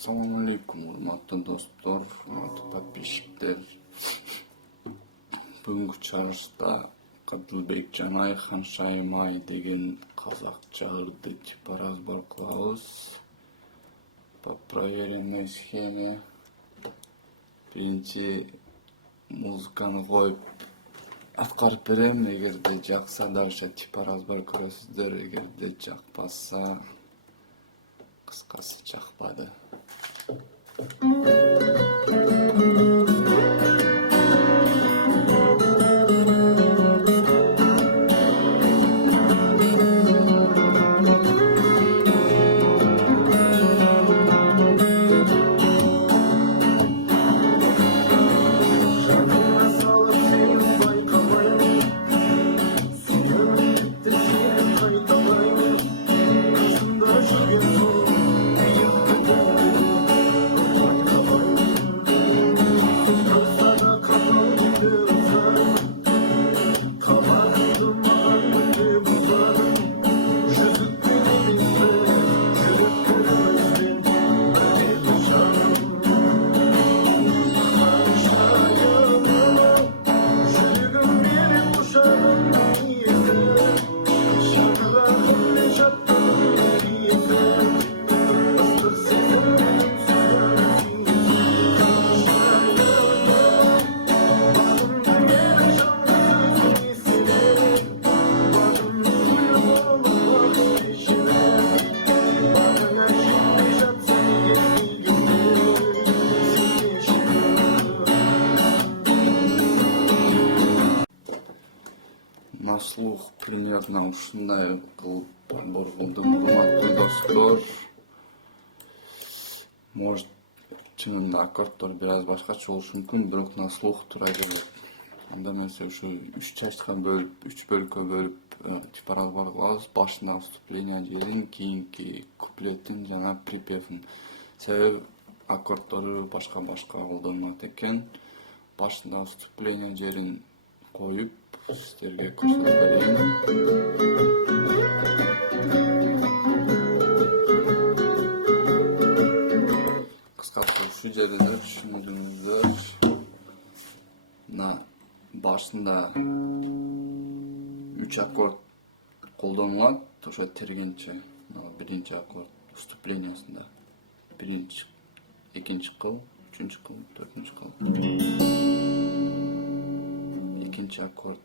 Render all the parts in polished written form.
Assalamu alaikum, урматтуу достор, урматтуу подписчиктер. Бүгүнкү чыгарышта Кадылбек жана Айхан Шаймай деген казакча ырды типа разбор кылабыз. По проверенной схеме биринчи музыканы коюп аткарып берем. Эгерде жакса дальше типа разбор көрөсүздөр, эгерде жакпаса кыскасы жакпады. На слух примерно ушундай кылып подбор кылдым, урматтуу достор. Может, чынында аккорддор бир аз башкача болушу мүмкүн, бирок на слух туура келет. Анда эмесе ушу 3 частька бөлүп, 3 бөлүккө бөлүп типа разбор кылабыз. Башында вступление жерин, кийинки куплетин жана припевин. Себеби аккорддору башка колдонулат экен. Башында вступление жерин коюп сиздерге көрсөтүп берейин. Кыскасы ушу жерде түшүндүңүздөр. Башында 3 аккорд колдонулат, ошо тергенче. Биринчи аккорд вступлениясында. Биринчи, экинчи кыл, үчүнчү кыл, төртүнчү кыл. Экинчи аккорд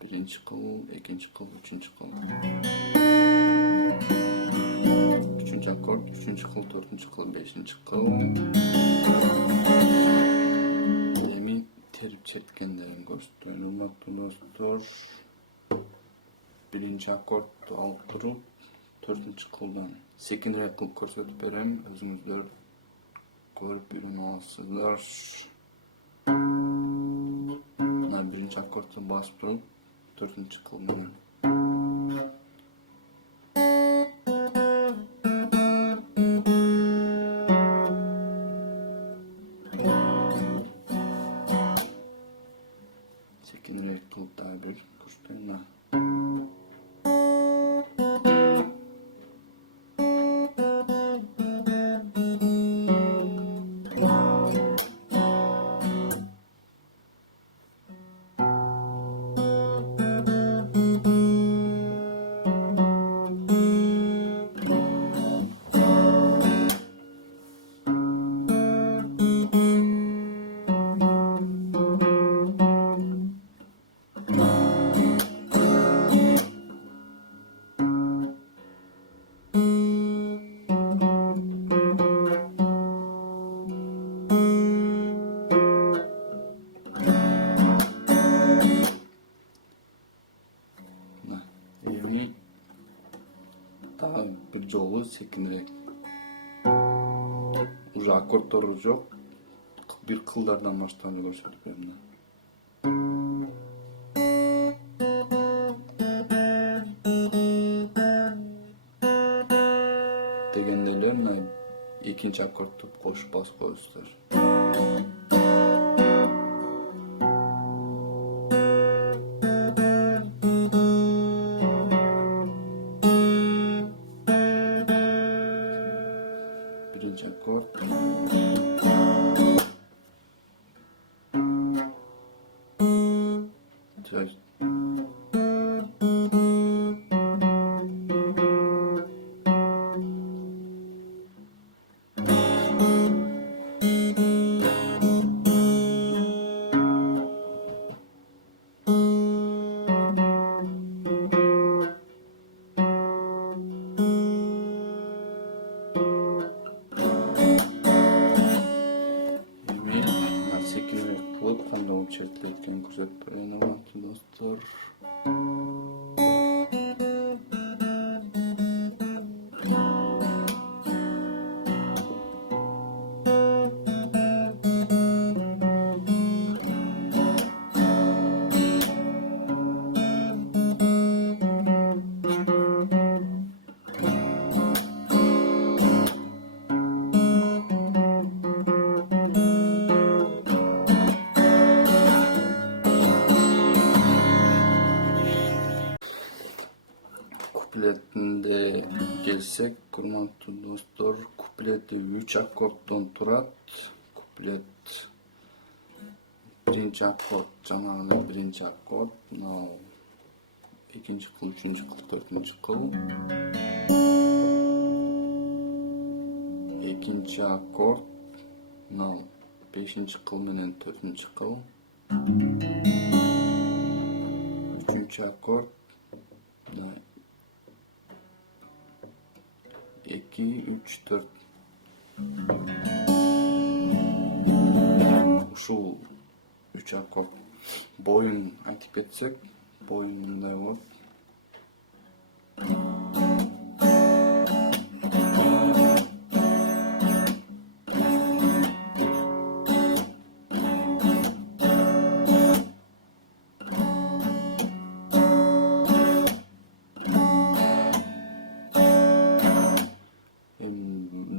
биринчи кыл, экинчи кыл, үчүнчү кыл. Үчүнчү аккорд, үчүнчү кыл, төртүнчү кыл, бешинчи кыл. Эми терип черткендерин көрсөтөйүн, урматтуу достор. Биринчи аккордду алып туруп, төртүнчү кылдан секинирээк кылып көрсөтүп берем. Өзүңүздөр көрүп үйрөнүп аласыздар. Биринчи аккордду басып туруп, төртүнчү кыл менен. Секинирээк кылып дагы бир көрсөтөйүн да. Эми дагы бир жолу секинирээк. Уже аккордтору жок, бир кылдардан баштап көрсөтүп берем да. Дегенде эле мына экинчи аккордду кошуп басып коесуздар. akord. Dört. Qanday o'chirtilayotganini kuzatib beraman do'stlar. Kupletinde gelsek, kurmantlı dostlar, kupleti 3 akorddan turat. Kuplet birinci akord, janagı birinci akord, ikinci kıl, üçüncü kıl, dördüncü kıl. İkinci akord, beşinci kıl menen dördüncü kıl. Üçüncü akord, 2, 3, 4. Ушул 3 акорд. Boyun aytып кетсек, boyun мындай болот.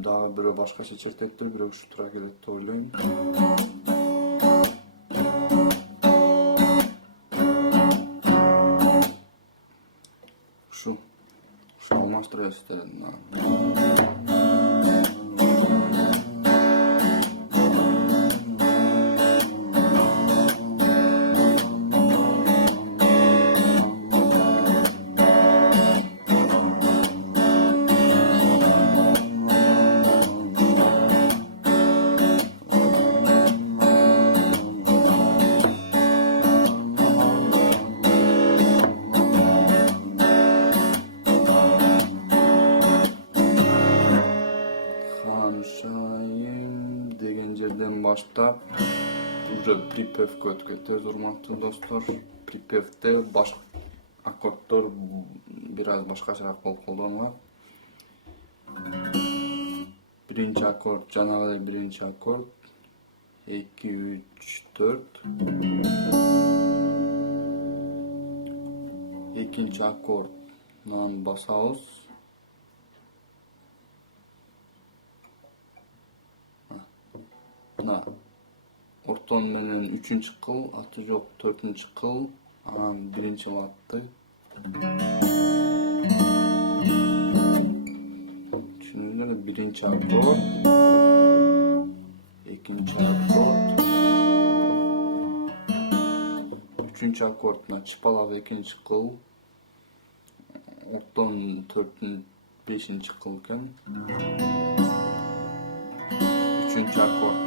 Дагы бирөө башкача чертет, бирок ушу туура келет деп ойлойм. Ушу алмаштырабыздар. Деген жерден баштап уже припевке өтүп кетебиз, урматтуу достор. Припевде баш аккорддор бир аз башкачараак болуп колдонулат. Биринчи аккорд, жанагы биринчи аккорд, 2, 3, 4. Экинчи аккорддан басабыз. Ортон менен 3-чү кыл, аты жок 4-чү кыл, анан 1-чи латты. Түшүнүңүздөр, 1-чи аккорд, 2-чи аккорд, 3-чү аккорд чыпалак 2-чи кыл, ортон 4-5-чи кыл экен. 3-чү аккорд.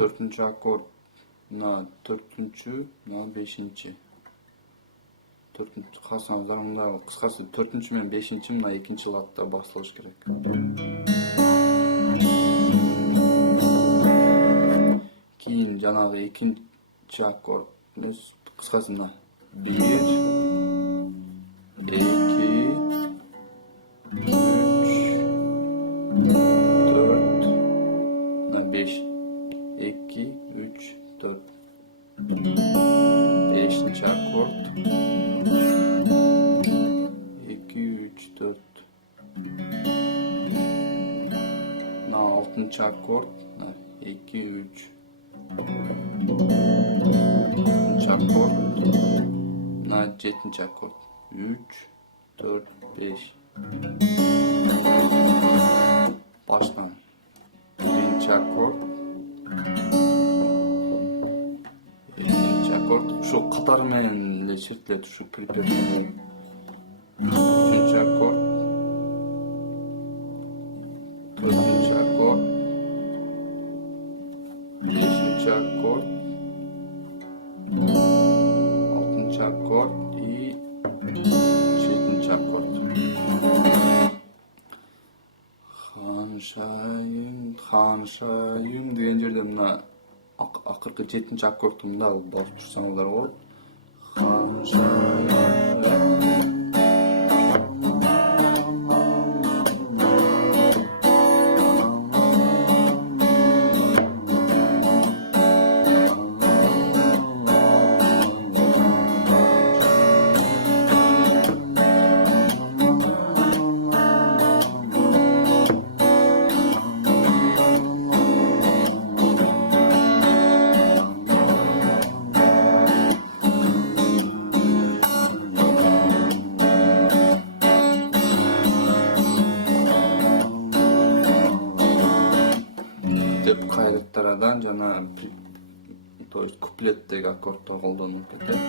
4-чү аккорд, 4-чү, 5-чи. 4-чү касаңыздар, мында кыскасы 4-чү менен 5-чи мына 2-чи латта басылыш керек. Кийин жанагы 2-чи аккорд, кыскасы мына 1, 2, 3, 4, 5. 2, 3, 4. 5-ci akord. 2, 3, 4. 6-ci akord. 2, 3. 6-ci akord. 7-ci akord. 3, 4, 5. Ошо катары менен эле чертилет ушу припев. Üçüncü akord, dördüncü akord, beşinci akord, altıncı akord и жетинчи аккорд. Ханшайым деген жерде мына акыркы жетинчи аккордун дагы басып турсаңыздар болот. Ханшайым. Деп кайрыктарадан жана то есть куплеттеги аккордду колдонуп кетет.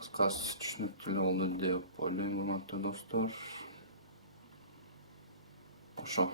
Кыскасы түшүнүктүү болду деп ойлойм, урматтуу достор. Ошо.